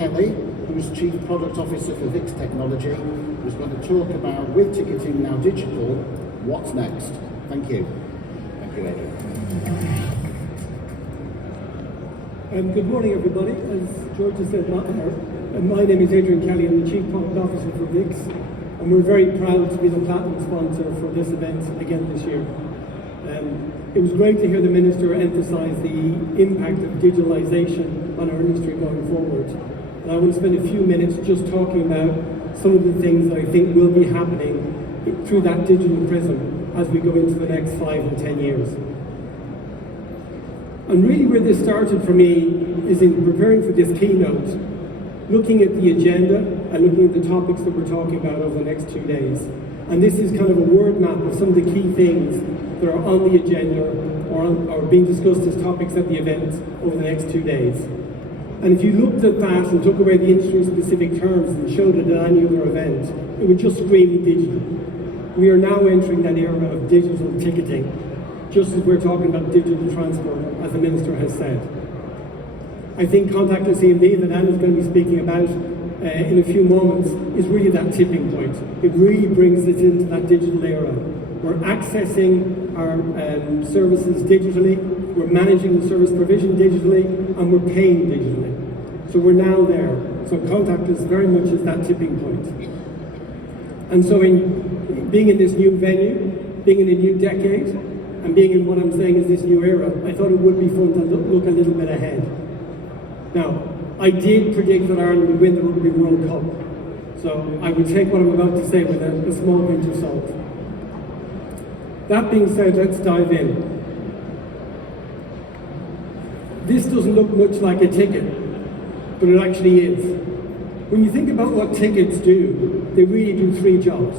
Kelly, who's Chief Product Officer for VIX Technology, who's going to talk about, with ticketing now digital, what's next. Thank you. Thank you, Adrian. Good morning, everybody. As George has said, my name is Adrian Kelly. I'm the Chief Product Officer for VIX, and we're very proud to be the platinum sponsor for this event again this year. It was great to hear the Minister emphasise the impact of digitalisation on our industry going forward. And I want to spend a few minutes just talking about some of the things that I think will be happening through that digital prism as we go into the next 5 and 10 years. And really where this started for me is in preparing for this keynote, looking at the agenda and looking at the topics that we're talking about over the next 2 days. And this is kind of a word map of some of the key things that are on the agenda or being discussed as topics at the event over the next 2 days. And if you looked at that and took away the industry-specific terms and showed it at any other event, it would just scream digital. We are now entering that era of digital ticketing, just as we're talking about digital transport, as the Minister has said. I think contactless EMV that Anna's going to be speaking about in a few moments is really that tipping point. It really brings us into that digital era. We're accessing our services digitally, we're managing the service provision digitally, and we're paying digitally. So we're now there. So contactless very much is that tipping point. And so in being in this new venue, being in a new decade, and being in what I'm saying is this new era, I thought it would be fun to look a little bit ahead. Now, I did predict that Ireland would win the Rugby World Cup, so I would take what I'm about to say with a small pinch of salt. That being said, let's dive in. This doesn't look much like a ticket, but it actually is. When you think about what tickets do, they really do 3 jobs.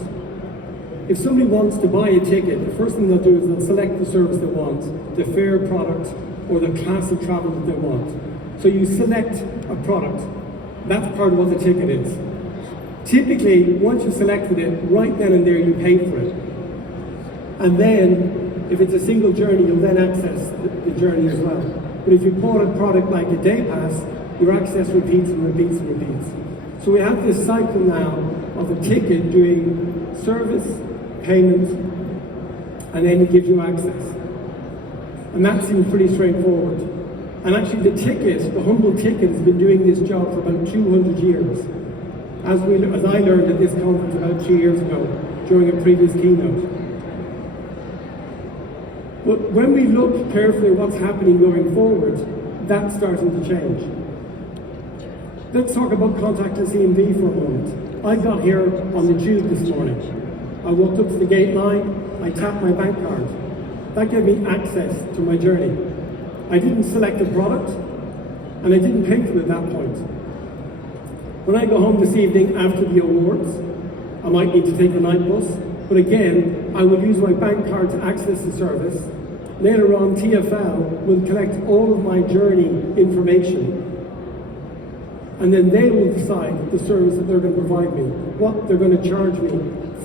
If somebody wants to buy a ticket, the first thing they'll do is they'll select the service they want, the fare, product, or the class of travel that they want. So you select a product. That's part of what the ticket is. Typically, once you've selected it, right then and there you pay for it. And then, if it's a single journey, you'll then access the journey as well. But if you bought a product like a day pass, your access repeats and repeats and repeats. So we have this cycle now of a ticket doing service, payment, and then it gives you access. And that seems pretty straightforward. And actually the ticket, the humble ticket, has been doing this job for about 200 years. As I learned at this conference about 2 years ago, during a previous keynote. But when we look carefully at what's happening going forward, that's starting to change. Let's talk about contactless EMV for a moment. I got here on the tube this morning. I walked up to the gate line, I tapped my bank card. That gave me access to my journey. I didn't select a product, and I didn't pay for it at that point. When I go home this evening after the awards, I might need to take the night bus, but again, I will use my bank card to access the service. Later on, TfL will collect all of my journey information, and then they will decide the service that they're going to provide me, what they're going to charge me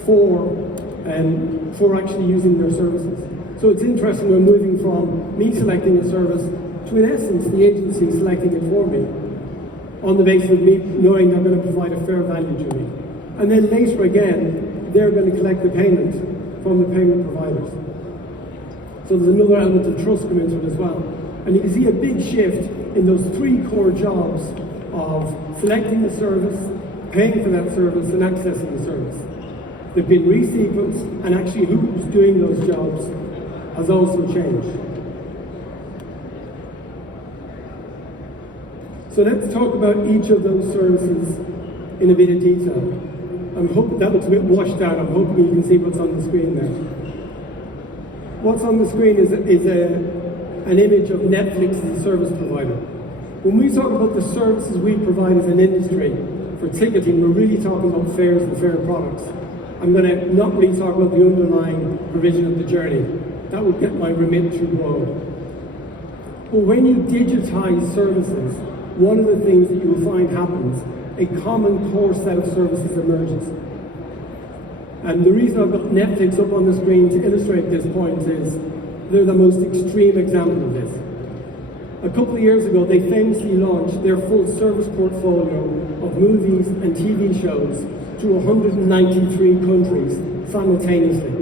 for actually using their services. So it's interesting, we're moving from me selecting a service to, in essence, the agency selecting it for me, on the basis of me knowing they're going to provide a fair value to me. And then later again, they're going to collect the payment from the payment providers. So there's another element of trust coming into it as well. And you can see a big shift in those 3 core jobs of selecting the service, paying for that service, and accessing the service. They've been resequenced, and actually who's doing those jobs has also changed. So let's talk about each of those services in a bit of detail. I'm hoping that looks a bit washed out. I'm hoping you can see what's on the screen there. What's on the screen is an image of Netflix as a service provider. When we talk about the services we provide as an industry for ticketing, we're really talking about fares and fare products. I'm going to not really talk about the underlying provision of the journey. That would get my remit too broad. But when you digitize services, one of the things that you will find happens, a common core set of services emerges. And the reason I've got Netflix up on the screen to illustrate this point is they're the most extreme example of this. A couple of years ago, they famously launched their full service portfolio of movies and TV shows to 193 countries simultaneously.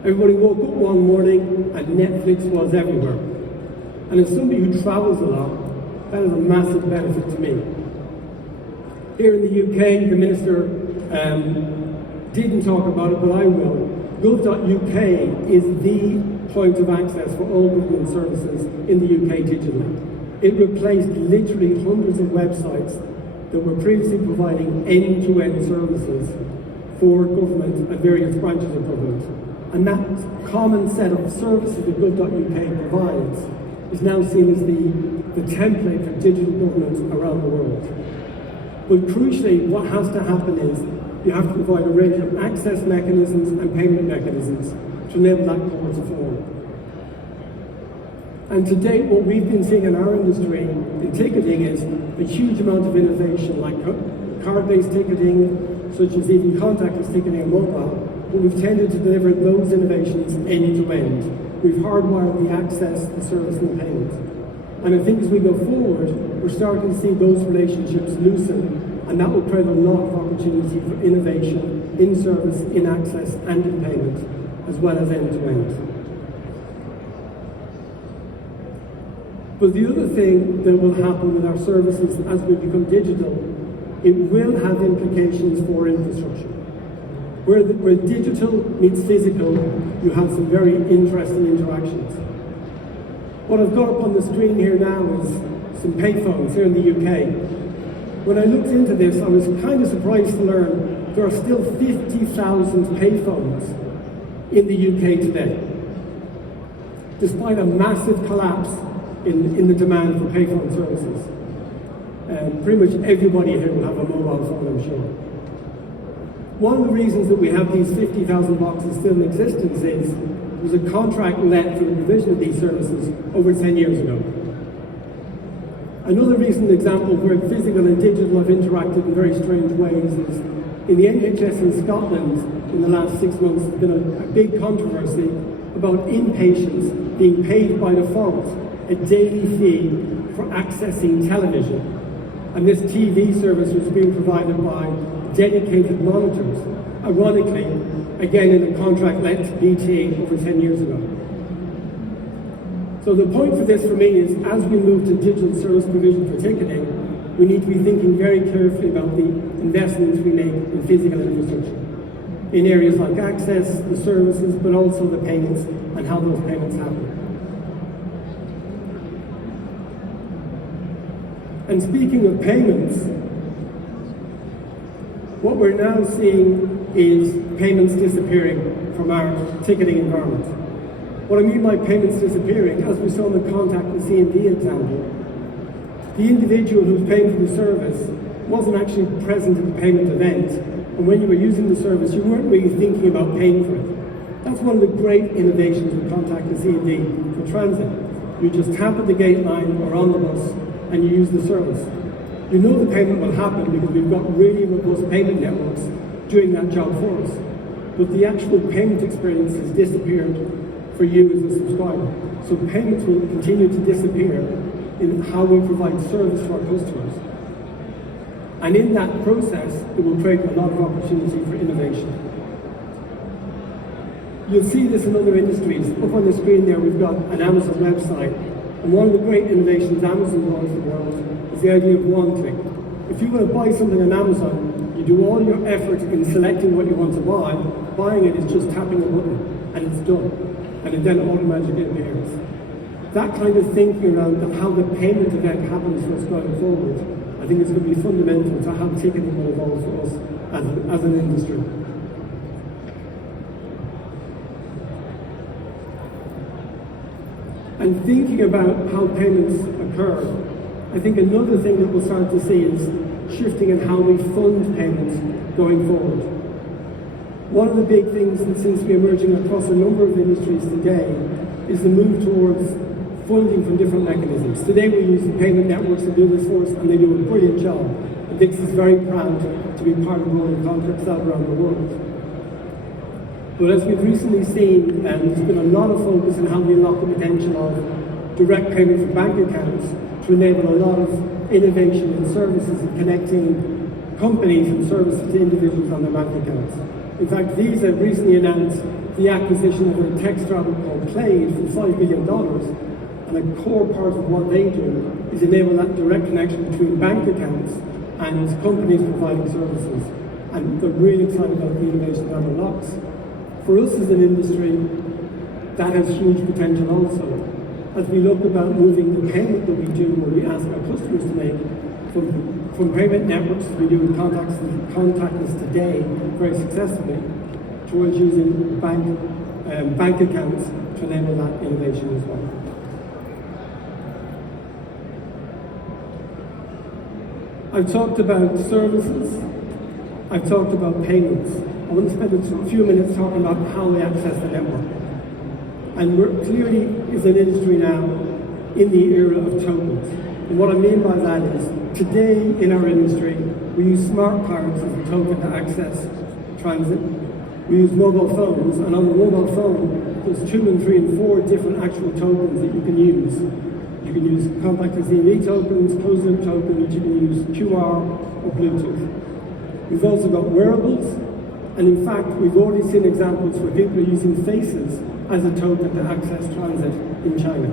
Everybody woke up one morning and Netflix was everywhere. And as somebody who travels a lot, that is a massive benefit to me. Here in the UK, the Minister didn't talk about it, but I will. Gov.uk is the point of access for all government services in the UK digitally. It replaced literally hundreds of websites that were previously providing end-to-end services for government and various branches of government. And that common set of services that Gov.uk provides is now seen as the template for digital government around the world. But crucially, what has to happen is you have to provide a range of access mechanisms and payment mechanisms to enable that call to form. And to date, what we've been seeing in our industry in ticketing is a huge amount of innovation, like card-based ticketing, such as even contactless ticketing and mobile, but we've tended to deliver those innovations end-to-end. We've hardwired the access, the service, and the payment. And I think as we go forward, we're starting to see those relationships loosen, and that will create a lot of opportunity for innovation in service, in access, and in payment, as well as end-to-end. But the other thing that will happen with our services as we become digital, it will have implications for infrastructure. Where digital meets physical, you have some very interesting interactions. What I've got up on the screen here now is some payphones here in the UK. When I looked into this, I was kind of surprised to learn there are still 50,000 payphones in the UK today, despite a massive collapse in the demand for payphone services. Pretty much everybody here will have a mobile phone, I'm sure. One of the reasons that we have these 50,000 boxes still in existence is there was a contract let for the provision of these services over 10 years ago. Another recent example where physical and digital have interacted in very strange ways is in the NHS in Scotland in the last 6 months. There's been a big controversy about inpatients being paid by default a daily fee for accessing television. And this TV service was being provided by dedicated monitors, ironically, again in a contract let to BT over 10 years ago. So the point for this for me is, as we move to digital service provision for ticketing, we need to be thinking very carefully about the investments we make in physical infrastructure, in areas like access, the services, but also the payments and how those payments happen. And speaking of payments, what we're now seeing is payments disappearing from our ticketing environment. What I mean by payments disappearing, as we saw in the contactless C&D example, the individual who's paying for the service wasn't actually present at the payment event, and when you were using the service, you weren't really thinking about paying for it. That's one of the great innovations with contactless C&D for transit. You just tap at the gate line or on the bus, and you use the service. You know the payment will happen because we've got really robust payment networks doing that job for us. But the actual payment experience has disappeared for you as a subscriber. So payments will continue to disappear in how we provide service to our customers. And in that process, it will create a lot of opportunity for innovation. You'll see this in other industries. Up on the screen there, we've got an Amazon website. And one of the great innovations Amazon brought to the world is the idea of one click. If you want to buy something on Amazon, you do all your effort in selecting what you want to buy. Buying it is just tapping a button, and it's done. And it then automatically appears. That kind of thinking around how the payment event happens for us going forward, I think is going to be fundamental to how ticketing will evolve for us as an industry. And thinking about how payments occur, I think another thing that we'll start to see is shifting in how we fund payments going forward. One of the big things that seems to be emerging across a number of industries today is the move towards funding from different mechanisms. Today we use the payment networks to do this for us, and they do a brilliant job. And Vix is very proud to be part of rolling contracts out around the world. But as we've recently seen, there's been a lot of focus on how we unlock the potential of direct payment from bank accounts to enable a lot of innovation in services and connecting companies and services to individuals on their bank accounts. In fact, Visa recently announced the acquisition of a tech startup called Plaid for $5 billion, and a core part of what they do is enable that direct connection between bank accounts and companies providing services. And they're really excited about the innovation that unlocks. For us as an industry, that has huge potential also. As we look about moving the payment that we do, where we ask our customers to make, from payment networks that we do with contactless today very successfully, towards using bank accounts to enable that innovation as well. I've talked about services, I've talked about payments. I want to spend a few minutes talking about how we access the network. And we're clearly, as an industry now, in the era of tokens. And what I mean by that is, today in our industry, we use smart cards as a token to access transit. We use mobile phones, and on the mobile phone, there's 2 and 3 and 4 different actual tokens that you can use. You can use contactless EMV tokens, closed loop tokens, you can use QR or Bluetooth. We've also got wearables, and in fact, we've already seen examples where people are using faces as a token to access transit in China.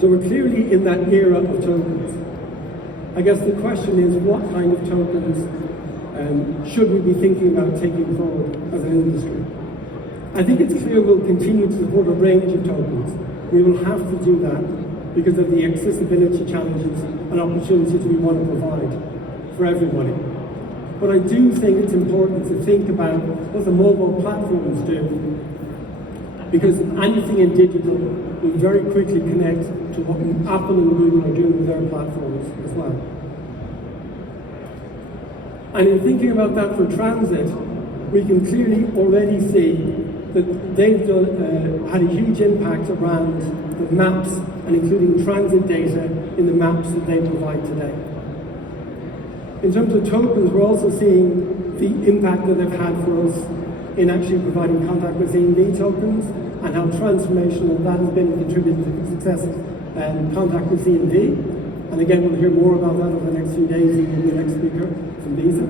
So we're clearly in that era of tokens. I guess the question is, what kind of tokens should we be thinking about taking forward as an industry? I think it's clear we'll continue to support a range of tokens. We will have to do that because of the accessibility challenges and opportunities we want to provide for everybody. But I do think it's important to think about what the mobile platforms do, because anything in digital will very quickly connect to what Apple and Google are doing with their platforms as well. And in thinking about that for transit, we can clearly already see that they've had a huge impact around the maps and including transit data in the maps that they provide today. In terms of tokens, we're also seeing the impact that they've had for us in actually providing contactless EMV tokens and how transformational that has been contributing to the success of contactless EMV. And again, we'll hear more about that over the next few days in the next speaker from Visa.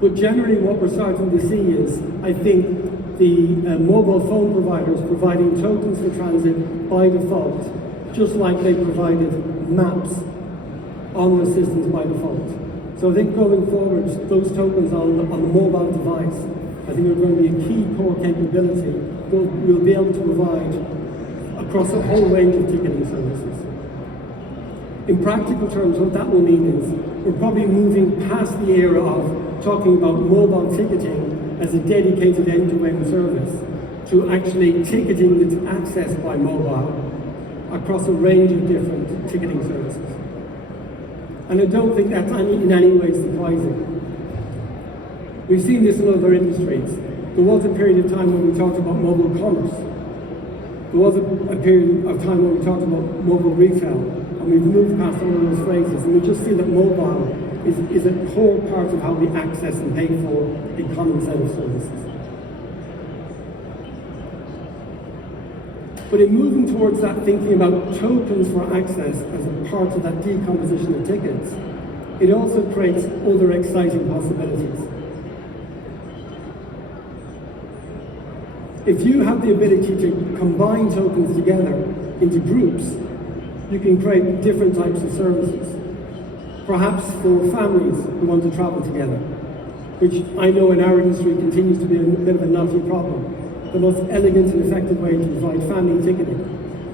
But generally what we're starting to see is, I think, the mobile phone providers providing tokens for transit by default, just like they provided maps on their systems by default. So I think going forward, those tokens on the mobile device, I think are going to be a key core capability that we'll be able to provide across a whole range of ticketing services. In practical terms, what that will mean is we're probably moving past the era of talking about mobile ticketing as a dedicated end-to-end service to actually ticketing that's accessed by mobile across a range of different ticketing services. And I don't think that's in any way surprising. We've seen this in other industries. There was a period of time when we talked about mobile commerce. There was a period of time when we talked about mobile retail, and we've moved past all of those phrases, and we just see that mobile is a core part of how we access and pay for a common set of services. But in moving towards that, thinking about tokens for access as a part of that decomposition of tickets, it also creates other exciting possibilities. If you have the ability to combine tokens together into groups, you can create different types of services. Perhaps for families who want to travel together, which I know in our industry continues to be a bit of a knotty problem. The most elegant and effective way to provide family ticketing.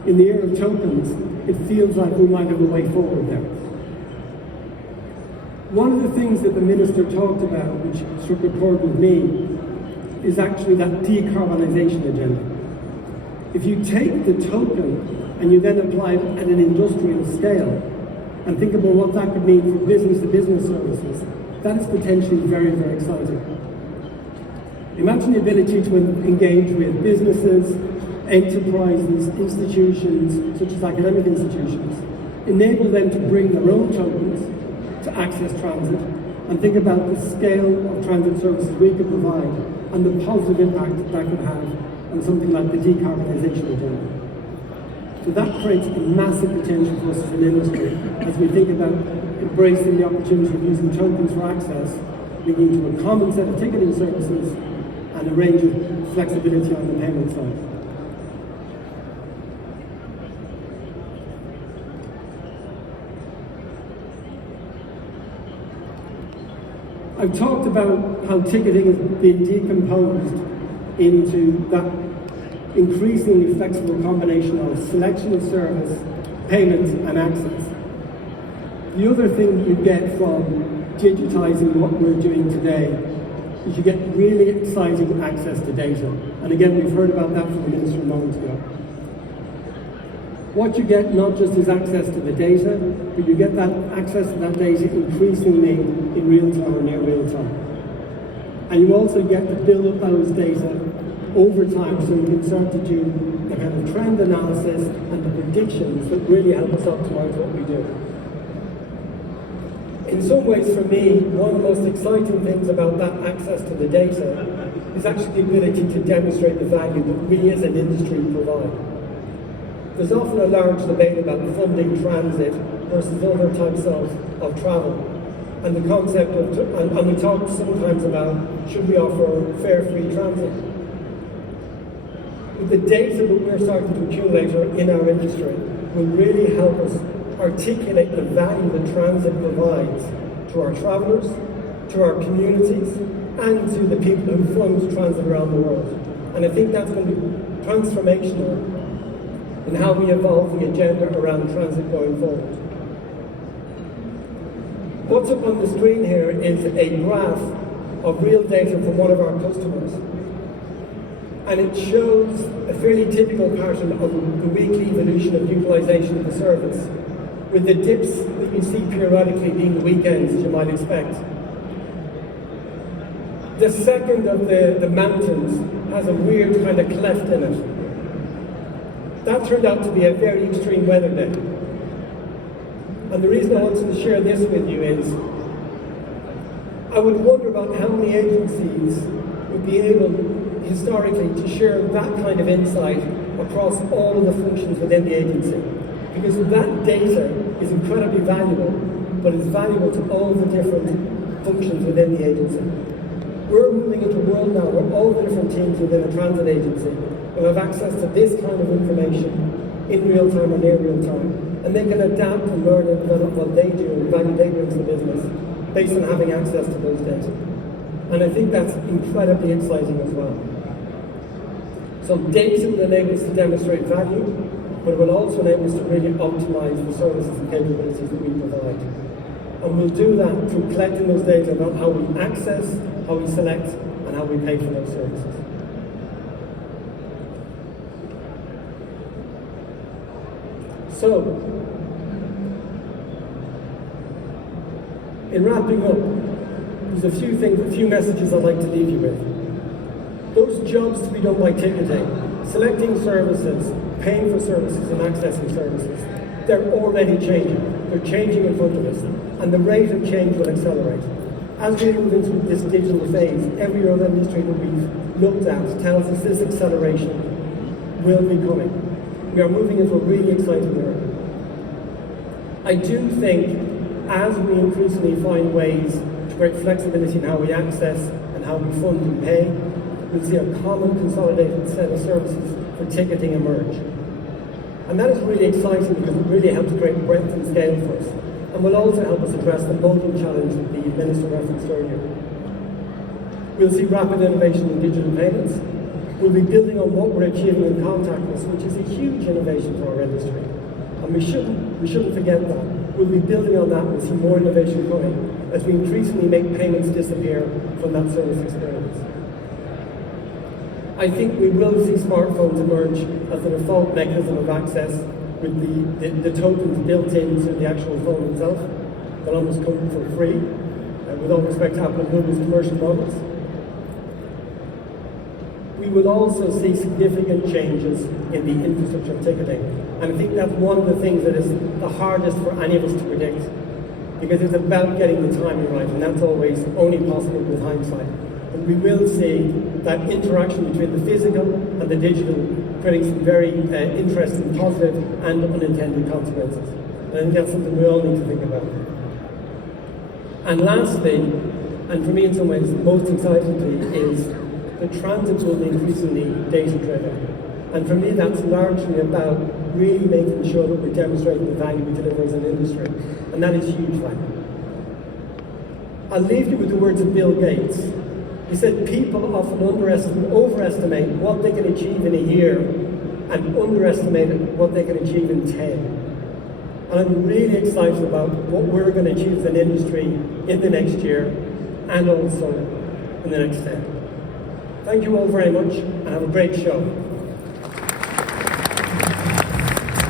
In the era of tokens, it feels like we might have a way forward there. One of the things that the Minister talked about, which struck a chord with me, is actually that decarbonisation agenda. If you take the token and you then apply it at an industrial scale, and think about what that could mean for business-to-business services, that is potentially very, very exciting. Imagine the ability to engage with businesses, enterprises, institutions, such as academic institutions, enable them to bring their own tokens to access transit, and think about the scale of transit services we could provide and the positive impact that could have on something like the decarbonisation agenda. So that creates a massive potential for us as an industry as we think about embracing the opportunity of using tokens for access, leading to a common set of ticketing services and a range of flexibility on the payment side. I've talked about how ticketing has been decomposed into that increasingly flexible combination of selection of service, payment, and access. The other thing that you get from digitizing what we're doing today is you get really exciting access to data. And again, we've heard about that from the Minister a moment ago. What you get not just is access to the data, but you get that access to that data increasingly in real time or near real time. And you also get to build up those data over time, so you can start to do the kind of trend analysis and the predictions that really help us optimize what we do. In some ways, for me, one of the most exciting things about that access to the data is actually the ability to demonstrate the value that we as an industry provide. There's often a large debate about funding transit versus other types of travel. And the concept of, and we talk sometimes about, should we offer fare free transit? But the data that we're starting to accumulate in our industry will really help us articulate the value that transit provides to our travellers, to our communities, and to the people who fund transit around the world. And I think that's going to be transformational in how we evolve the agenda around transit going forward. What's up on the screen here is a graph of real data from one of our customers. And it shows a fairly typical pattern of the weekly evolution of utilization of the service, with the dips that you see periodically being the weekends, as you might expect. The second of the mountains has a weird kind of cleft in it. That turned out to be a very extreme weather day. And the reason I wanted to share this with you is, I would wonder about how many agencies would be able, historically, to share that kind of insight across all of the functions within the agency. Because that data is incredibly valuable, but it's valuable to all the different functions within the agency. We're moving into a world now where all the different teams within a transit agency will have access to this kind of information in real time or near real time. And they can adapt and learn and develop what they do and the value they bring to the business based on having access to those data. And I think that's incredibly exciting as well. So data will enable us to demonstrate value, but it will also enable us to really optimize the services and capabilities that we provide. And we'll do that through collecting those data about how we access, how we select, and how we pay for those services. So, in wrapping up, there's a few messages I'd like to leave you with. Those jobs to be done by ticketing, selecting services, paying for services and accessing services, they're already changing. They're changing in front of us, and the rate of change will accelerate. As we move into this digital phase, every other industry that we've looked at tells us this acceleration will be coming. We are moving into a really exciting era. I do think as we increasingly find ways to create flexibility in how we access and how we fund and pay, we'll see a common consolidated set of services for ticketing emerge. And that is really exciting because it really helps create breadth and scale for us, and will also help us address the modal challenge that the Minister referenced earlier. We'll see rapid innovation in digital payments. We'll be building on what we're achieving in contactless, which is a huge innovation for our industry. And we shouldn't forget that. We'll be building on that. We'll see more innovation coming as we increasingly make payments disappear from that service experience. I think we will see smartphones emerge as the default mechanism of access, with the tokens built into the actual phone itself that almost come for free, with all respect to Apple and Google's commercial models. We will also see significant changes in the infrastructure of ticketing. And I think that's one of the things that is the hardest for any of us to predict, because it's about getting the timing right, and that's always only possible with hindsight. but we will see that interaction between the physical and the digital creating some very interesting positive and unintended consequences. And I think that's something we all need to think about. And lastly, and for me in some ways most excitingly, is the transit will be increasingly data-driven. And for me that's largely about really making sure that we're demonstrating the value we deliver as an industry. And that is huge value. I'll leave you with the words of Bill Gates. He said people often overestimate what they can achieve in a year and underestimate what they can achieve in 10. And I'm really excited about what we're going to achieve as an industry in the next year and also in the next 10. Thank you all very much and have a great show.